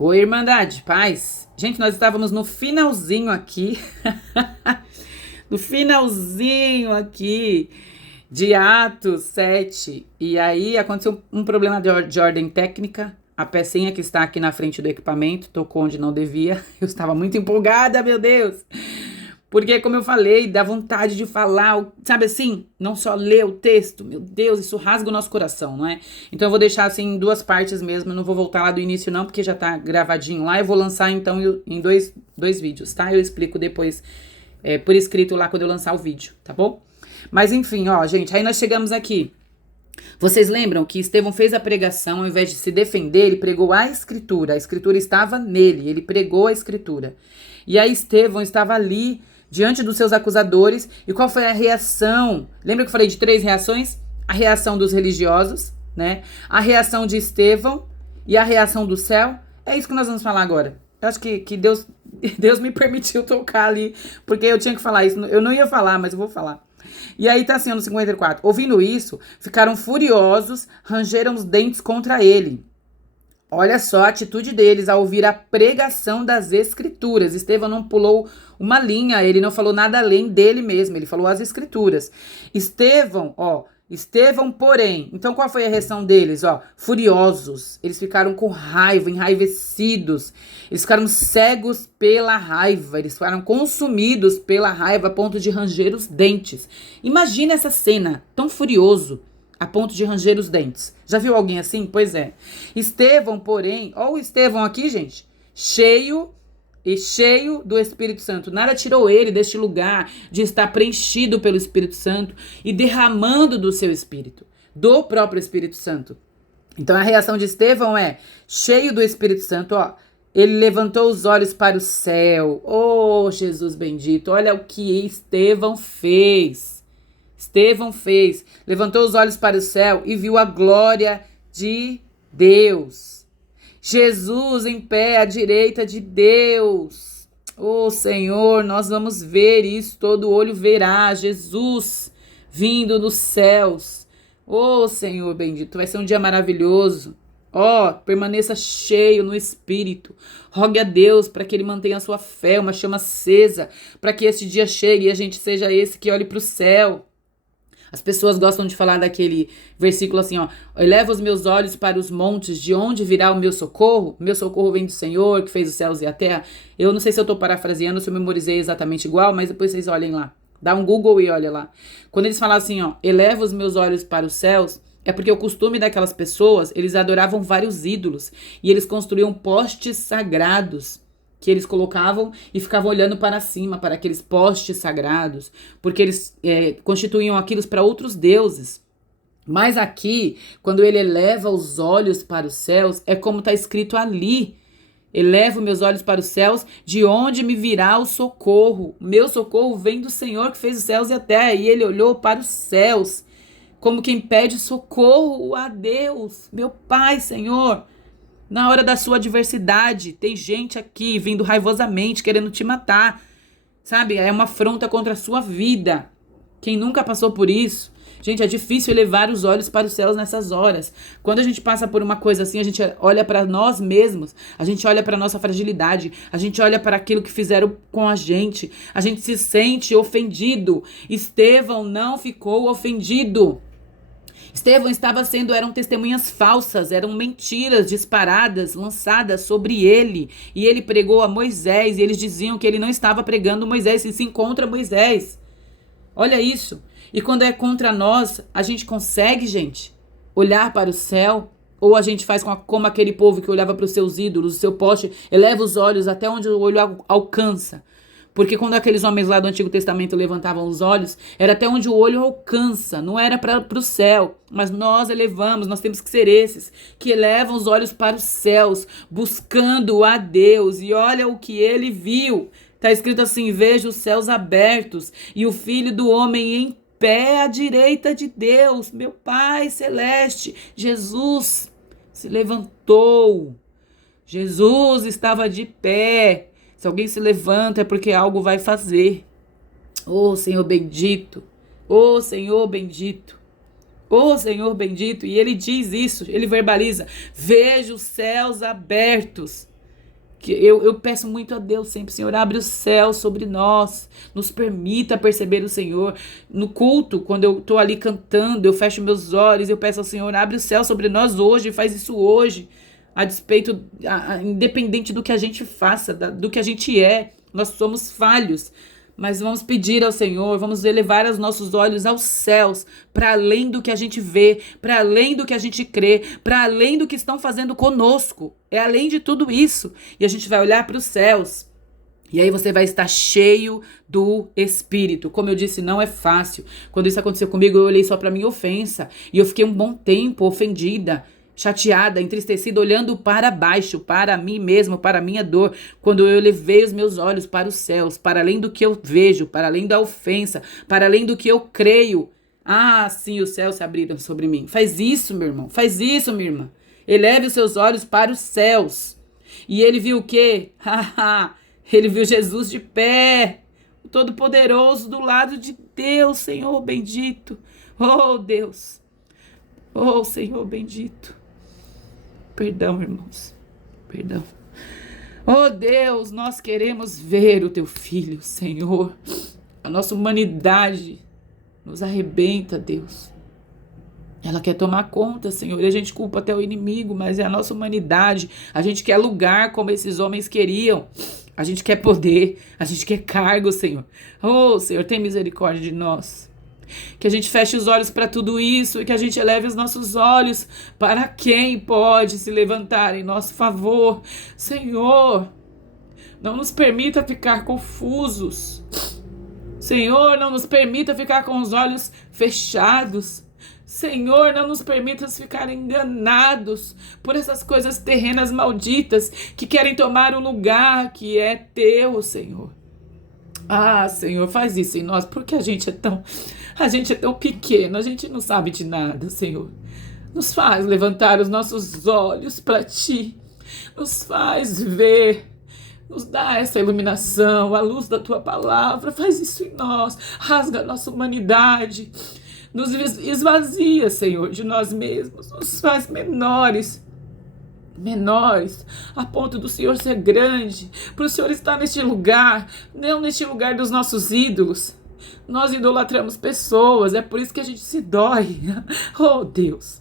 Oi, Irmandade, paz. Gente, nós estávamos no finalzinho aqui, no finalzinho aqui de Atos 7. E aí aconteceu um problema de ordem técnica. A pecinha que está aqui na frente do equipamento tocou onde não devia. Eu estava muito empolgada, meu Deus. Porque, como eu falei, dá vontade de falar, sabe assim? Não só ler o texto, meu Deus, isso rasga o nosso coração, não é? Então eu vou deixar assim em duas partes mesmo, eu não vou voltar lá do início não, porque já tá gravadinho lá. Eu vou lançar então em dois vídeos, tá? Eu explico depois por escrito lá quando eu lançar o vídeo, tá bom? Mas enfim, ó, gente, aí nós chegamos aqui. Vocês lembram que Estevão fez a pregação, ao invés de se defender, ele pregou a escritura estava nele, ele pregou a escritura. E aí Estevão estava ali, diante dos seus acusadores, e qual foi a reação? Lembra que eu falei de 3 reações? A reação dos religiosos, né? A reação de Estevão e a reação do céu. É isso que nós vamos falar agora. Eu acho que Deus me permitiu tocar ali, porque eu tinha que falar isso. Eu não ia falar, mas eu vou falar. E aí tá assim, no 54. Ouvindo isso, ficaram furiosos, rangeram os dentes contra ele. Olha só a atitude deles ao ouvir a pregação das escrituras. Estevão não pulou uma linha, ele não falou nada além dele mesmo, ele falou as escrituras. Estevão, porém, então qual foi a reação deles? Furiosos, eles ficaram com raiva, enraivecidos, eles ficaram cegos pela raiva, eles ficaram consumidos pela raiva a ponto de ranger os dentes. Imagina essa cena, tão furioso, a ponto de ranger os dentes. Já viu alguém assim? Pois é. Estevão, porém, ó o Estevão aqui, gente, cheio do Espírito Santo. Nada tirou ele deste lugar de estar preenchido pelo Espírito Santo e derramando do seu Espírito, do próprio Espírito Santo. Então a reação de Estevão é, cheio do Espírito Santo, ele levantou os olhos para o céu. Oh, Jesus bendito, olha o que Estevão fez. Levantou os olhos para o céu e viu a glória de Deus. Jesus em pé à direita de Deus. Oh Senhor, nós vamos ver isso, todo olho verá Jesus vindo dos céus. Oh Senhor bendito, vai ser um dia maravilhoso. Permaneça cheio no Espírito. Rogue a Deus para que Ele mantenha a sua fé, uma chama acesa, para que esse dia chegue e a gente seja esse que olhe para o céu. As pessoas gostam de falar daquele versículo assim, eleva os meus olhos para os montes, de onde virá o meu socorro? O meu socorro vem do Senhor, que fez os céus e a terra. Eu não sei se eu estou parafraseando, se eu memorizei exatamente igual, mas depois vocês olhem lá. Dá um Google e olha lá. Quando eles falam assim, eleva os meus olhos para os céus, é porque o costume daquelas pessoas, eles adoravam vários ídolos, e eles construíam postes sagrados, que eles colocavam e ficavam olhando para cima, para aqueles postes sagrados, porque eles constituíam aquilo para outros deuses. Mas aqui, quando ele eleva os olhos para os céus, é como está escrito ali, elevo meus olhos para os céus, de onde me virá o socorro? Meu socorro vem do Senhor que fez os céus e a terra. E ele olhou para os céus, como quem pede socorro a Deus, meu Pai, Senhor. Na hora da sua adversidade, tem gente aqui vindo raivosamente, querendo te matar, sabe? É uma afronta contra a sua vida. Quem nunca passou por isso? Gente, é difícil elevar os olhos para os céus nessas horas. Quando a gente passa por uma coisa assim, a gente olha para nós mesmos, a gente olha para nossa fragilidade, a gente olha para aquilo que fizeram com a gente se sente ofendido. Estevão não ficou ofendido. Estevão eram testemunhas falsas, eram mentiras disparadas, lançadas sobre ele. E ele pregou a Moisés, e eles diziam que ele não estava pregando Moisés, e sim contra Moisés. Olha isso. E quando é contra nós, a gente consegue, gente, olhar para o céu? Ou a gente faz como aquele povo que olhava para os seus ídolos, o seu poste, eleva os olhos até onde o olho alcança? Porque quando aqueles homens lá do Antigo Testamento levantavam os olhos, era até onde o olho alcança, não era para o céu. Mas nós elevamos, nós temos que ser esses que elevam os olhos para os céus, buscando a Deus. E olha o que ele viu. Está escrito assim, veja os céus abertos e o Filho do Homem em pé à direita de Deus, meu Pai Celeste. Jesus se levantou. Jesus estava de pé. Se alguém se levanta é porque algo vai fazer. Oh, Senhor bendito. Oh, Senhor bendito. Oh, Senhor bendito. E ele diz isso, ele verbaliza. Veja os céus abertos. Que eu peço muito a Deus sempre, Senhor, abre o céu sobre nós, nos permita perceber o Senhor. No culto, quando eu estou ali cantando, eu fecho meus olhos, eu peço ao Senhor, abre o céu sobre nós hoje, faz isso hoje, a despeito, independente do que a gente faça, do que a gente é, nós somos falhos. Mas vamos pedir ao Senhor, vamos elevar os nossos olhos aos céus, para além do que a gente vê, para além do que a gente crê, para além do que estão fazendo conosco. É além de tudo isso. E a gente vai olhar para os céus. E aí você vai estar cheio do Espírito. Como eu disse, não é fácil. Quando isso aconteceu comigo, eu olhei só para minha ofensa. E eu fiquei um bom tempo ofendida, chateada, entristecida, olhando para baixo, para mim mesmo, para a minha dor, quando eu levei os meus olhos para os céus, para além do que eu vejo, para além da ofensa, para além do que eu creio. Ah, sim, os céus se abriram sobre mim. Faz isso, meu irmão, faz isso, minha irmã. Eleve os seus olhos para os céus. E ele viu o quê? Ele viu Jesus de pé, o Todo-Poderoso do lado de Deus, Senhor bendito. Oh, Deus. Oh, Senhor bendito. Perdão, irmãos. Perdão. Oh, Deus, nós queremos ver o teu filho, Senhor. A nossa humanidade nos arrebenta, Deus. Ela quer tomar conta, Senhor. E a gente culpa até o inimigo, mas é a nossa humanidade. A gente quer lugar como esses homens queriam. A gente quer poder. A gente quer cargo, Senhor. Oh, Senhor, tem misericórdia de nós. Que a gente feche os olhos para tudo isso e que a gente eleve os nossos olhos para quem pode se levantar em nosso favor. Senhor, não nos permita ficar confusos. Senhor, não nos permita ficar com os olhos fechados. Senhor, não nos permita ficar enganados por essas coisas terrenas malditas que querem tomar o lugar que é teu, Senhor. Ah, Senhor, faz isso em nós, porque a gente é tão pequeno, a gente não sabe de nada, Senhor. Nos faz levantar os nossos olhos para Ti, nos faz ver, nos dá essa iluminação, a luz da Tua palavra, faz isso em nós, rasga a nossa humanidade, nos esvazia, Senhor, de nós mesmos, nos faz menores, a ponto do Senhor ser grande, para o Senhor estar neste lugar, não neste lugar dos nossos ídolos. Nós idolatramos pessoas, é por isso que a gente se dói. Oh, Deus,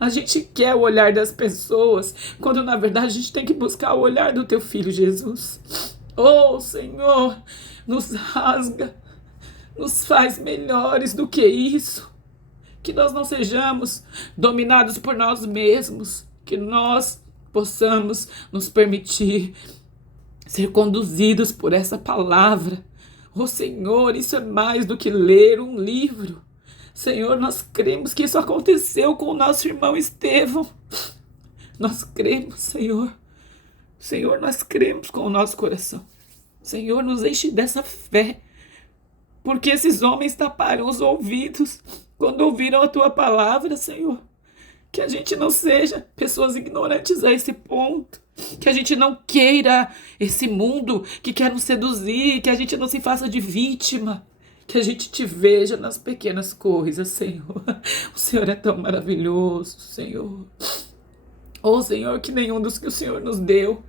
a gente quer o olhar das pessoas, quando na verdade a gente tem que buscar o olhar do Teu Filho Jesus. Oh, Senhor, nos rasga, nos faz melhores do que isso, que nós não sejamos dominados por nós mesmos, que nós possamos nos permitir ser conduzidos por essa palavra. Oh, Senhor, isso é mais do que ler um livro. Senhor, nós cremos que isso aconteceu com o nosso irmão Estevão. Nós cremos, Senhor. Senhor, nós cremos com o nosso coração. Senhor, nos enche dessa fé, porque esses homens taparam os ouvidos quando ouviram a Tua palavra, Senhor. Que a gente não seja pessoas ignorantes a esse ponto. Que a gente não queira esse mundo que quer nos seduzir. Que a gente não se faça de vítima. Que a gente Te veja nas pequenas coisas, Senhor. O Senhor é tão maravilhoso, Senhor. Oh, Senhor, que nenhum dos que o Senhor nos deu,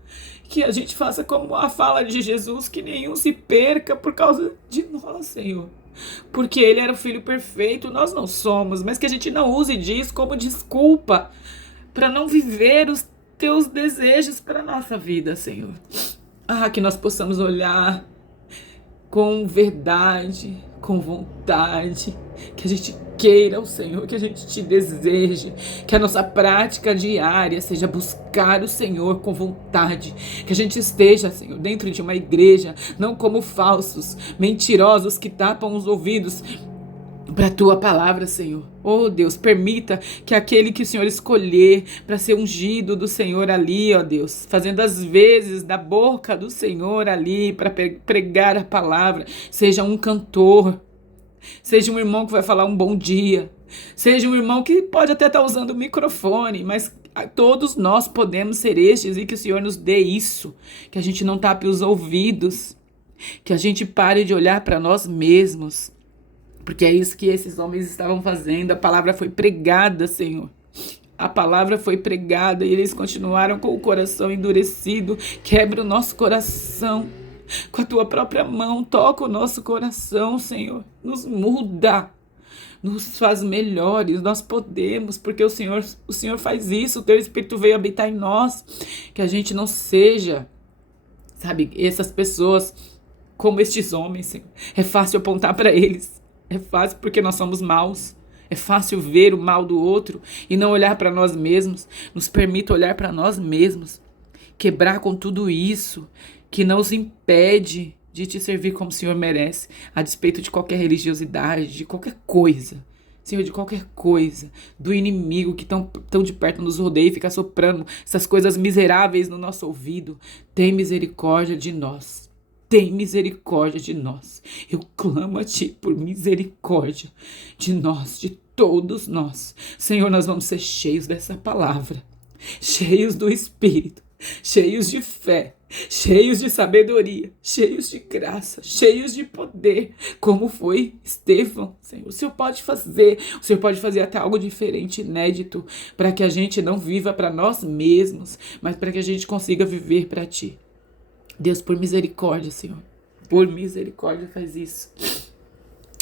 que a gente faça como a fala de Jesus, que nenhum se perca por causa de nós, Senhor. Porque Ele era o Filho perfeito, nós não somos, mas que a gente não use disso como desculpa para não viver os Teus desejos para a nossa vida, Senhor. Ah, que nós possamos olhar com verdade, com vontade, que a gente queira o Senhor, que a gente Te deseje, que a nossa prática diária seja buscar o Senhor com vontade, que a gente esteja, Senhor, dentro de uma igreja, não como falsos, mentirosos que tapam os ouvidos para a Tua palavra, Senhor. Oh, Deus, permita que aquele que o Senhor escolher para ser ungido do Senhor ali, ó Deus, fazendo as vezes da boca do Senhor ali para pregar a palavra, seja um cantor, seja um irmão que vai falar um bom dia, seja um irmão que pode até estar usando o microfone, mas todos nós podemos ser estes e que o Senhor nos dê isso, que a gente não tape os ouvidos, que a gente pare de olhar para nós mesmos, porque é isso que esses homens estavam fazendo. A palavra foi pregada, Senhor. A palavra foi pregada e eles continuaram com o coração endurecido. Quebra o nosso coração com a tua própria mão. Toca o nosso coração, Senhor. Nos muda. Nos faz melhores, nós podemos, porque o Senhor faz isso, o teu Espírito veio habitar em nós, que a gente não seja, sabe, essas pessoas como estes homens, Senhor. É fácil apontar para eles, é fácil porque nós somos maus, é fácil ver o mal do outro e não olhar para nós mesmos. Nos permita olhar para nós mesmos, quebrar com tudo isso que nos impede de te servir como o Senhor merece, a despeito de qualquer religiosidade, de qualquer coisa, Senhor, de qualquer coisa, do inimigo que tão de perto nos rodeia e fica soprando essas coisas miseráveis no nosso ouvido. Tem misericórdia de nós. Tem misericórdia de nós. Eu clamo a Ti por misericórdia de nós, de todos nós. Senhor, nós vamos ser cheios dessa palavra, cheios do Espírito, cheios de fé, cheios de sabedoria, cheios de graça, cheios de poder, como foi Estevão. Senhor, o Senhor pode fazer até algo diferente, inédito, para que a gente não viva para nós mesmos, mas para que a gente consiga viver para Ti. Deus, por misericórdia, Senhor, por misericórdia faz isso.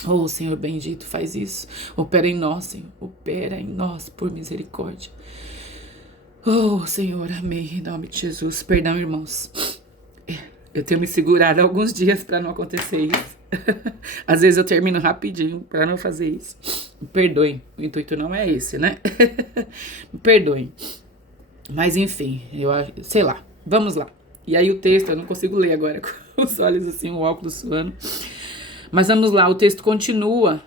Oh, Senhor bendito, faz isso. Opera em nós, Senhor, opera em nós por misericórdia. Oh, Senhor, amém, em nome de Jesus. Perdão, irmãos. Eu tenho me segurado alguns dias para não acontecer isso. Às vezes eu termino rapidinho para não fazer isso. Me perdoem, o intuito não é esse, né? Me perdoem. Mas enfim, sei lá, vamos lá. E aí o texto, eu não consigo ler agora com os olhos assim, o óculos suando. Mas vamos lá, o texto continua.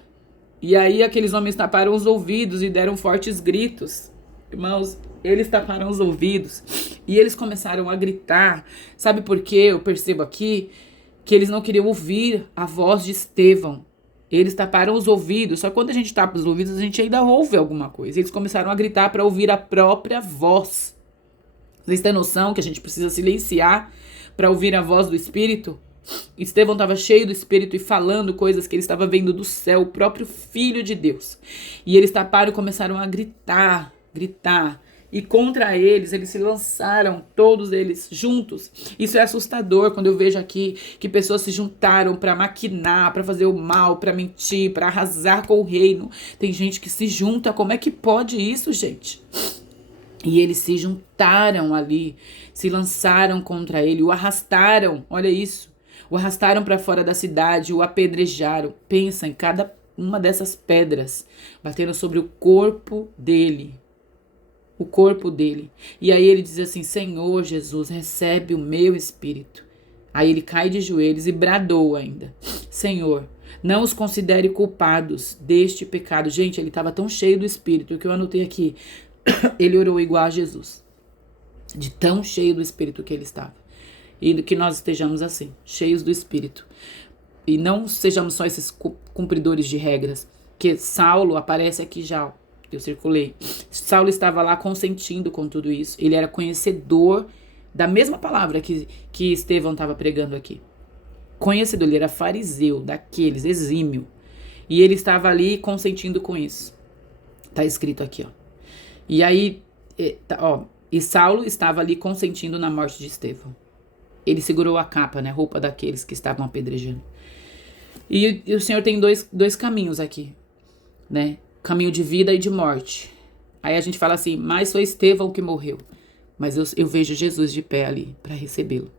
E aí aqueles homens taparam os ouvidos e deram fortes gritos. Irmãos, eles taparam os ouvidos e eles começaram a gritar. Sabe por quê? Eu percebo aqui que eles não queriam ouvir a voz de Estevão. Eles taparam os ouvidos. Só que quando a gente tapa os ouvidos, a gente ainda ouve alguma coisa. Eles começaram a gritar para ouvir a própria voz. Vocês têm noção que a gente precisa silenciar para ouvir a voz do Espírito? Estevão estava cheio do Espírito e falando coisas que ele estava vendo do céu, o próprio Filho de Deus. E eles taparam e começaram a gritar. E contra eles se lançaram, todos eles juntos. Isso é assustador quando eu vejo aqui que pessoas se juntaram para maquinar, para fazer o mal, para mentir, para arrasar com o reino. Tem gente que se junta, como é que pode isso, gente? E eles se juntaram ali, se lançaram contra ele, o arrastaram, olha isso. O arrastaram para fora da cidade, o apedrejaram. Pensa em cada uma dessas pedras, batendo sobre o corpo dele. O corpo dele. E aí ele diz assim: Senhor Jesus, recebe o meu espírito. Aí ele cai de joelhos e bradou ainda: Senhor, não os considere culpados deste pecado. Gente, ele estava tão cheio do Espírito que eu anotei aqui. Ele orou igual a Jesus. De tão cheio do Espírito que ele estava. E que nós estejamos assim, cheios do Espírito. E não sejamos só esses cumpridores de regras. Que Saulo aparece aqui já. Eu circulei. Saulo estava lá consentindo com tudo isso. Ele era conhecedor da mesma palavra que Estevão estava pregando aqui. Conhecedor, ele era fariseu, daqueles, exímio. E ele estava ali consentindo com isso. Tá escrito aqui, ó. E aí, e Saulo estava ali consentindo na morte de Estevão. Ele segurou a capa, né, roupa daqueles que estavam apedrejando. E o Senhor tem dois caminhos aqui, né? Caminho de vida e de morte. Aí a gente fala assim, mas foi Estevão que morreu. Mas eu vejo Jesus de pé ali para recebê-lo.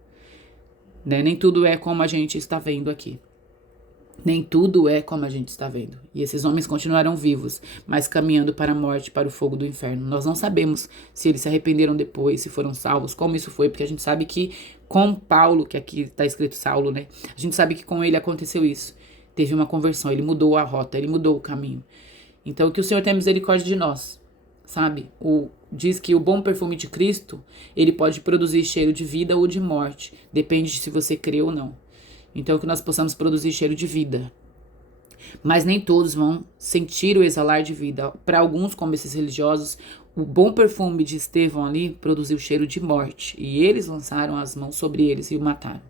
Né? Nem tudo é como a gente está vendo aqui. Nem tudo é como a gente está vendo. E esses homens continuaram vivos, mas caminhando para a morte, para o fogo do inferno. Nós não sabemos se eles se arrependeram depois, se foram salvos, como isso foi, porque a gente sabe que com Paulo, que aqui está escrito Saulo, né? A gente sabe que com ele aconteceu isso. Teve uma conversão, ele mudou a rota, ele mudou o caminho. Então, que o Senhor tenha misericórdia de nós, sabe? Diz que o bom perfume de Cristo, ele pode produzir cheiro de vida ou de morte. Depende de se você crê ou não. Então, que nós possamos produzir cheiro de vida. Mas nem todos vão sentir o exalar de vida. Para alguns, como esses religiosos, o bom perfume de Estevão ali produziu cheiro de morte. E eles lançaram as mãos sobre eles e o mataram.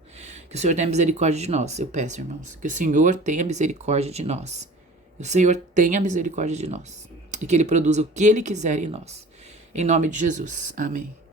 Que o Senhor tenha misericórdia de nós, eu peço, irmãos. Que o Senhor tenha misericórdia de nós. O Senhor tenha misericórdia de nós. E que Ele produza o que Ele quiser em nós. Em nome de Jesus. Amém.